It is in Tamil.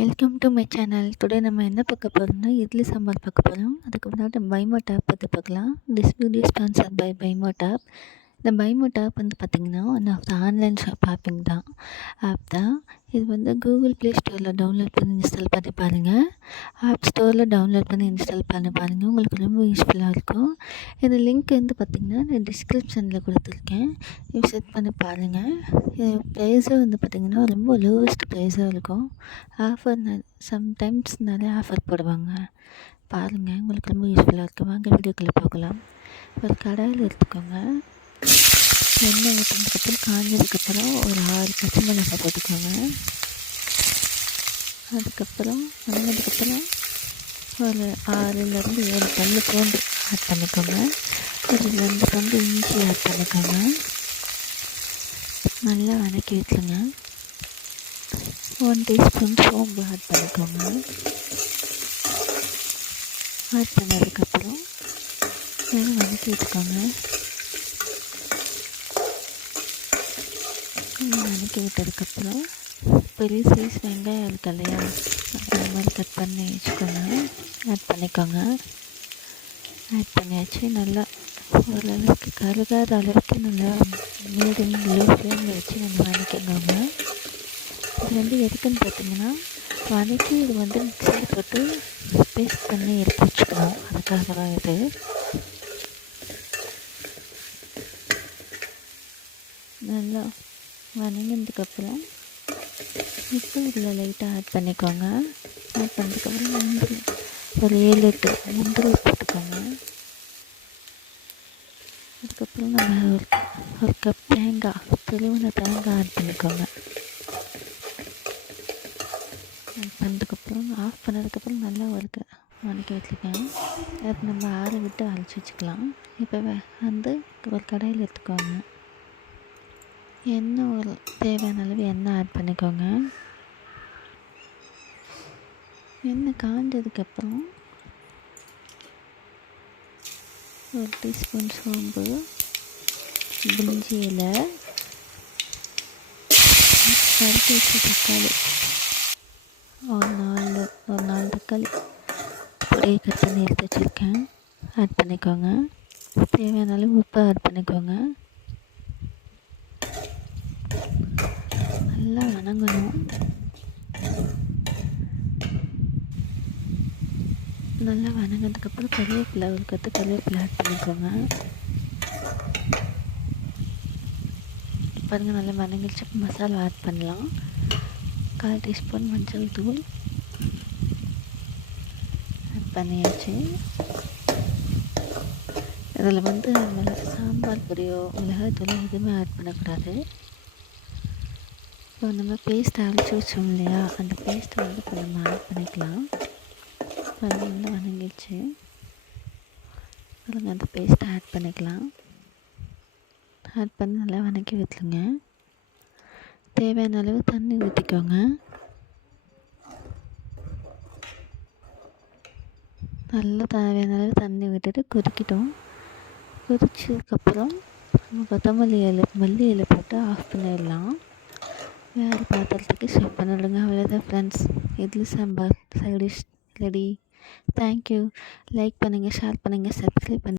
Welcome to my channel. Today நம்ம என்ன பார்க்க போகிறோம்னா இட்லி சாம்பார் பார்க்க போகிறோம். அதுக்கு முன்னாடி பைமோட் ஆப் பற்றி பார்க்கலாம். This video sponsored by Bymot app. இந்த பைமோட் ஆப் வந்து பார்த்திங்கன்னா one of the online shopping app தான். இது வந்து கூகுள் ப்ளே ஸ்டோரில் டவுன்லோட் பண்ணி இன்ஸ்டால் பண்ணி பாருங்கள். ஆப் ஸ்டோரில் டவுன்லோட் பண்ணி இன்ஸ்டால் பண்ணி பாருங்கள். உங்களுக்கு ரொம்ப யூஸ்ஃபுல்லாக இருக்கும். இந்த லிங்க் வந்து பார்த்திங்கன்னா நான் டிஸ்கிரிப்ஷனில் கொடுத்துருக்கேன். விசிட் பண்ணி பாருங்கள். இது ப்ரைஸும் வந்து பார்த்திங்கன்னா ரொம்ப லோவஸ்ட் ப்ரைஸாக இருக்கும். ஆஃபர் சம்டைம்ஸ் நிறைய ஆஃபர் போடுவாங்க. பாருங்கள், உங்களுக்கு ரொம்ப யூஸ்ஃபுல்லாக இருக்கும். வாங்க வீடியோக்குள்ளே பார்க்கலாம். ஒரு கடாயில் எடுத்துக்கோங்க. எண்ணெய் ஊற்றினதுக்கப்புறம் காஞ்சதுக்கப்புறம் ஒரு 6 பச்சை மிளகாய் போட்டுக்கோங்க. அதுக்கப்புறம் வதங்கினதுக்கப்புறம் ஒரு 6லேருந்து 7 பல்லு பூண்டு ஆட் பண்ணிக்கோங்க. ஒரு 2 பல்லு இஞ்சி ஆட் பண்ணிக்கோங்க. நல்லா வதக்கி வச்சுங்க. 1 டீஸ்பூன் சோம்பு ஆட் பண்ணிக்கோங்க. ஆட் பண்ணதுக்கப்புறம் நல்லா வதக்கி வச்சுக்கோங்க. வதக்கி விட்டதுக்கப்புறம் பெரிய சைஸ் வெங்காயம் இருக்கு இல்லையா, அந்த மாதிரி கட் பண்ணி வச்சுக்கோங்க. ஆட் பண்ணிக்கோங்க. ஆட் பண்ணியாச்சு. நல்லா ஓரளவுக்கு கருகாத அளவுக்கு நல்லா மீடியம் லோ ஃப்ளேமில் வச்சு நம்ம வதக்கிக்கோங்க. இது வந்து எதுக்குன்னு பார்த்தீங்கன்னா, வதக்கி இது வந்து மிக்சியில் போட்டு பேஸ்ட் பண்ணி எடுத்து வச்சுக்கணும். அதுக்காக தான் இது. நல்லா வதங்கினதுக்கப்புறம் உப்பு இதில் லைட்டாக ஆட் பண்ணிக்கோங்க. ஆட் பண்ணதுக்கப்புறம் முந்திரி ஒரு 7-8 முந்திரி போட்டுக்கோங்க. அதுக்கப்புறம் நம்ம ஒரு கப் தேங்காய், துருவின தேங்காய் ஆட் பண்ணிக்கோங்க. ஆட் பண்ணதுக்கப்புறம் ஆஃப் பண்ணதுக்கப்புறம் நல்லா வதக்கி வச்சுருக்கேன். அது நம்ம ஆற விட்டு அரைச்சி வச்சுக்கலாம். இப்போ வந்து ஒரு கடாயில் எடுத்துக்கோங்க. எண்ணெய் ஒரு தேவையான அளவு எண்ணெய் ஆட் பண்ணிக்கோங்க. எண்ணெய் காஞ்சதுக்கப்புறம் 1 டீஸ்பூன் சோம்பு, பிரிஞ்சி இலை, கருப்பு வச்ச தக்காளி, ஒரு 4 தக்காளி பொடியை கட் பண்ணி எடுத்து வச்சுருக்கேன். ஆட் பண்ணிக்கோங்க. தேவையான அளவு உப்பு ஆட் பண்ணிக்கோங்க. நல்லா வதங்கணும். நல்லா வதங்கினதுக்கப்புறம் கருவேப்பிலை ஒரு கத்து கருவேப்பிலை ஆட் பண்ணிக்கோங்க. பாருங்கள், நல்லா வதங்கிடுச்சு. மசாலா ஆட் பண்ணலாம். 1/4 டீஸ்பூன் மஞ்சள் தூள் ஆட் பண்ணியாச்சு. இதில் வந்து சாம்பார் பொடியோ மிளகாய் தூளோ எதுவுமே ஆட் பண்ணக்கூடாது. இப்போ நம்ம பேஸ்ட் அரைச்சி வச்சோம் இல்லையா, அந்த பேஸ்ட்டை வந்து இப்போ நம்ம ஆட் பண்ணிக்கலாம். நல்லா வதங்கிடுச்சு. பாருங்கள், அந்த பேஸ்ட்டை ஆட் பண்ணிக்கலாம். ஆட் பண்ணி நல்லா வதக்கி வச்சுருங்க. தேவையான அளவு தண்ணி ஊற்றிக்கோங்க. நல்லா தேவையான அளவு தண்ணி விட்டுட்டு கொதிக்கிட்டோம். கொதிச்சதுக்கப்புறம் நம்ம மல்லி இலை போட்டு ஆஃப் பண்ணிடலாம். வேறு பாத்திரத்துக்கு ஷிஃப்ட் பண்ணிவிடுங்க. அவ்வளோதான் friends, idli sambar side dish ready. Thank you. Like பண்ணுங்கள், ஷேர் பண்ணுங்கள், சப்ஸ்கிரைப் பண்ணுங்கள்.